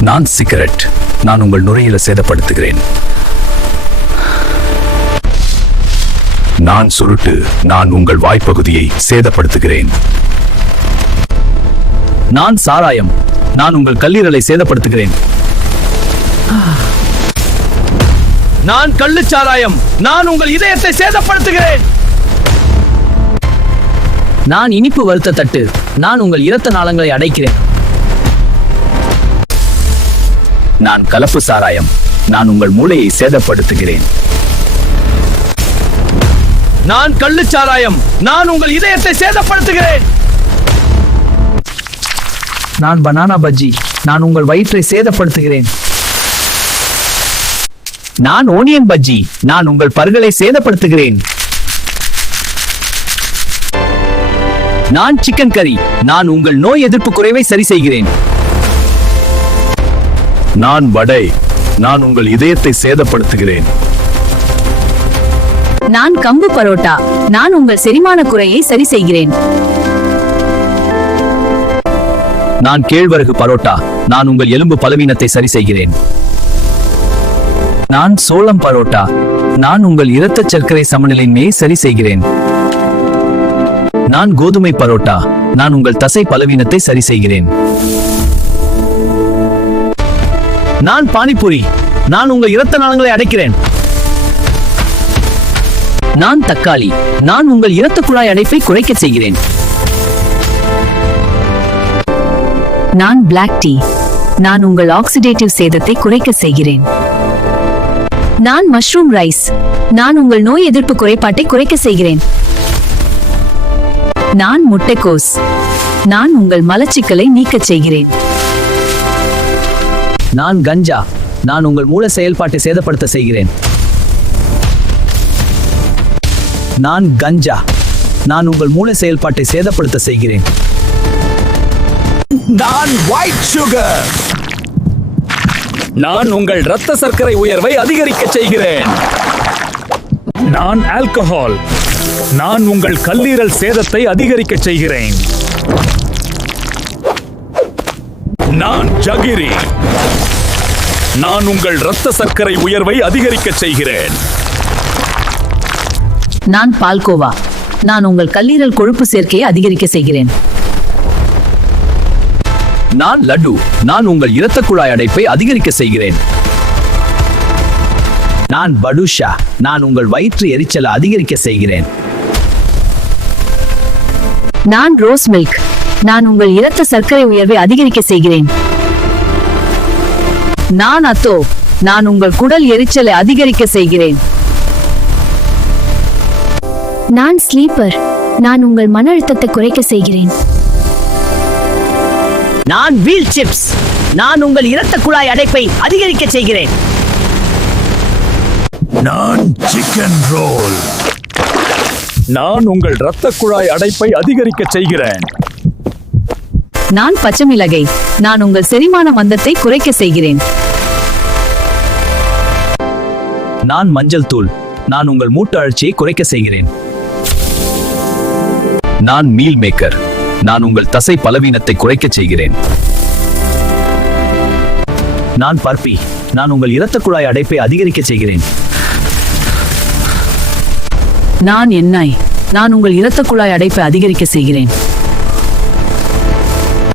நான் சிகரெட். நான் உங்கள் நுரையீரலை சேதப்படுத்துகிறேன். நான் சுருட்டு. நான் உங்கள் வாய்ப்பகுதியை சேதப்படுத்துகிறேன். நான் சாராயம். நான் உங்கள் கல்லீரலை சேதப்படுத்துகிறேன். நான் கள்ளுச்சாராயம். நான் உங்கள் இதயத்தை சேதப்படுத்துகிறேன். நான் இனிப்பு வறுத்த தட்டு. நான் உங்கள் இரத்த நாளங்களை அடைக்கிறேன். நான் கலப்பு சாராயம். நான் உங்கள் மூளையை சேதப்படுத்துகிறேன். நான் கள்ளுச்சாராயம். நான் உங்கள் இதயத்தை சேதப்படுத்துகிறேன். நான் பனானா பஜ்ஜி. நான் உங்கள் வயிற்றை சேதப்படுத்துகிறேன். நான் ஓனியன் பஜ்ஜி. நான் உங்கள் பற்களை சேதப்படுத்துகிறேன். நான் சிக்கன் கறி. நான் உங்கள் நோய் எதிர்ப்பு குறைவை சரி செய்கிறேன். நான் வடை. நான் உங்கள் இதயத்தை சேதப்படுத்துகிறேன். நான் கம்பு பரோட்டா. நான் உங்கள் செரிமான குறையை சரி செய்கிறேன். நான் கேழ்வரகு பரோட்டா. நான் உங்கள் எலும்பு பலவீனத்தை சரி செய்கிறேன். நான் சோளம் பரோட்டா. நான் உங்கள் இரத்த சர்க்கரை சமநிலையை சரி செய்கிறேன். நான் கோதுமை பரோட்டா. நான் உங்கள் தசை பலவீனத்தை சரி செய்கிறேன். நான் பானிபூரி. நான் உங்கள் இரத்த நாளங்களை அடைக்கிறேன். நான் தக்காளி. நான் உங்கள் இரத்த குழாய் அடைப்பை குறைக்க செய்கிறேன். நான் பிளாக் டீ. நான் உங்கள் ஆக்சிடேட்டிவ் சேதத்தை குறைக்க செய்கிறேன். நான் மஷ்ரூம் ரைஸ். நான் உங்கள் நோய் எதிர்ப்பு குறைபாட்டை குறைக்க செய்கிறேன். நான் முட்டைக்கோஸ். நான் உங்கள் மலச்சிக்கலை நீக்கச் செய்கிறேன். நான் கஞ்சா. நான் உங்கள் மூல செயல்பாட்டை சேதப்படுத்த செய்கிறேன். நான் கஞ்சா. நான் உங்கள் மூல செயல்பாட்டை சேதப்படுத்த செய்கிறேன். நான் ஒயிட் சுகர். நான் உங்கள் இரத்த சர்க்கரை உயர்வை அதிகரிக்க செய்கிறேன். நான் ஆல்கஹால். நான் உங்கள் கல்லீரல் சேதத்தை அதிகரிக்க செய்கிறேன். நான் ஜகிரி. நான் உங்கள் இரத்த சர்க்கரை உயர்வை அதிகரிக்க செய்கிறேன். நான் பால்கோவா. நான் உங்கள் கல்லீரல் கொழுப்பு சேர்க்கையை அதிகரிக்க செய்கிறேன். நான் லட்டு. நான் உங்கள் இரத்த குழாய் அடைப்பை அதிகரிக்க செய்கிறேன். நான் படுஷா. நான் உங்கள் வயிற்று எரிச்சலை அதிகரிக்க செய்கிறேன். நான் ரோஸ் மில்க். நான் உங்கள் இரத்த சர்க்கரை உயர்வை அதிகரிக்க செய்கிறேன். நான் அத்தோ. நான் உங்கள் குடல் எரிச்சலை அதிகரிக்க செய்கிறேன். நான் ஸ்லீப்பர். நான் உங்கள் மன அழுத்தத்தை குறைக்க செய்கிறேன். நான் வீல் சிப்ஸ். நான் உங்கள் இரத்த குழாய் அடைப்பை அதிகரிக்க செய்கிறேன். நான் சிக்கன் ரோல். நான் உங்கள் இரத்த குழாய் அடைப்பை அதிகரிக்க செய்கிறேன். நான் பச்சை மிளகை. நான் உங்கள் செரிமான மந்தத்தை குறைக்க செய்கிறேன். நான் மஞ்சள் தூள். நான் உங்கள் மூட்டு அழற்சியை குறைக்க செய்கிறேன். நான் மீல் மேக்கர். நான் உங்கள் தசை பலவீனத்தை குறைக்க செய்கிறேன். நான் பர்பி. நான் உங்கள் இரத்த குழாய் அடைப்பை அதிகரிக்க செய்கிறேன். நான் எண்ணெய். நான் உங்கள் இரத்த குழாய் அடைப்பை அதிகரிக்க செய்கிறேன்.